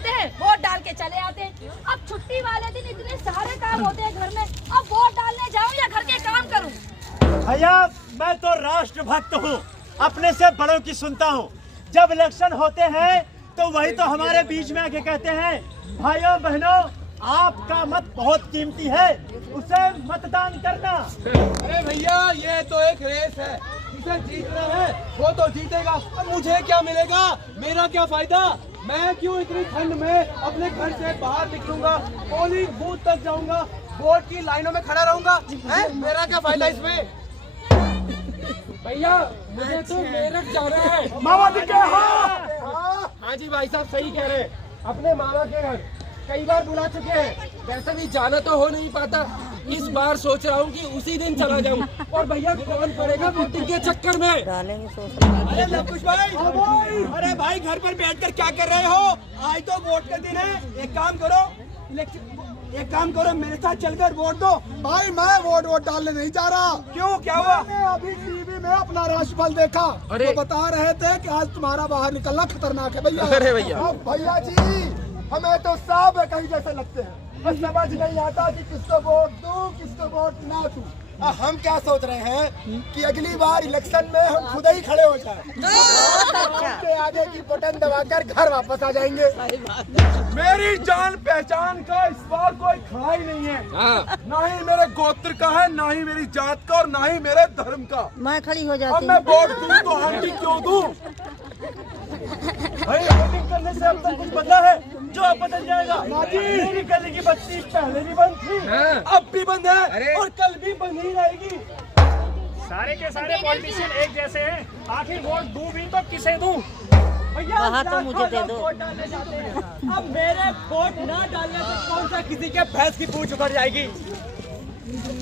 आते हैं, वोट डाल के चले आते हैं। अब छुट्टी वाले दिन इतने सारे काम होते हैं घर में, अब वोट डालने जाऊं या घर के काम करूं? भैया मैं तो राष्ट्रभक्त हूँ, अपने से बड़ों की सुनता हूँ। जब इलेक्शन होते हैं तो वही तो हमारे बीच में आके कहते हैं, भाइयों बहनों आपका मत बहुत कीमती है, उसे मतदान करना। अरे भैया ये तो एक रेस है, जिसे जीतना है वो तो जीतेगा, और मुझे क्या मिलेगा, मेरा क्या फायदा? मैं क्यों इतनी ठंड में अपने घर से बाहर निकलूंगा, पोलिंग बूथ तक जाऊंगा, वोट की लाइनों में खड़ा रहूंगा, मेरा क्या फायदा इसमें? भैया मुझे तो मेरठ जाना है। मामा के हाँ जी भाई साहब सही कह रहे हैं, अपने मामा के घर कई बार बुला चुके हैं, वैसे भी जाना तो हो नहीं पाता, इस बार सोच रहा हूँ कि उसी दिन चला जाऊँ। और भैया कौन पड़ेगा वोटिंग के चक्कर में? अरे लवकुश भाई, अरे भाई घर पर बैठकर क्या कर रहे हो? आज तो वोट का दिन है, एक काम करो मेरे साथ चलकर वोट दो। भाई मैं वोट डालने नहीं जा रहा। क्यों, क्या हुआ? मैंने अभी टीवी में अपना राशिफल देखा, तो बता रहे थे कि आज तुम्हारा बाहर निकलना खतरनाक है भैया। अरे भैया। अब भैया जी हमें तो सब कहीं जैसे लगते हैं, बस समझ नहीं आता कि किसको वोट दूं किसको वोट ना दूं। हम क्या सोच रहे हैं कि अगली बार इलेक्शन में हम खुद ही खड़े हो जाएं, के आगे की बटन दबाकर घर वापस आ जाएंगे। मेरी जान पहचान का इस बार कोई खड़ा ही नहीं है, ना ही मेरे गोत्र का है, ना ही मेरी जात का, और ना ही मेरे धर्म का। मैं खड़ी हो अब जाती मैं वोट दूं तो आंटी क्यों दूं? भाई वोटिंग करने से अब तक कुछ बदला है जो अब बदल जाएगा। मेरी गली की बत्ती पहले भी बंद थी, अब भी बंद है और कल भी बंद ही रहेगी। सारे के सारे पॉलिटिशियन एक जैसे हैं, आखिर वोट दूं भी तो किसे दूं? वहाँ तो मुझे दे दो। वोट डालने जाते हैं, अब मेरे वोट ना डालने से कौन सा किसी के भैंस की पूंछ उखड़ जाएगी।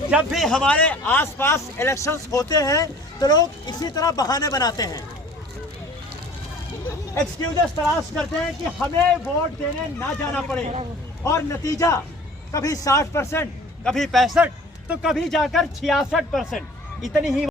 जब भी हमारे आसपास इलेक्शंस होते हैं तो लोग इसी तरह बहाने बनाते हैं, एक्सक्यूजेस तलाश करते हैं कि हमें वोट देने ना जाना पड़े, और नतीजा कभी 60%, कभी 65%, तो कभी जाकर 66%। इतनी ही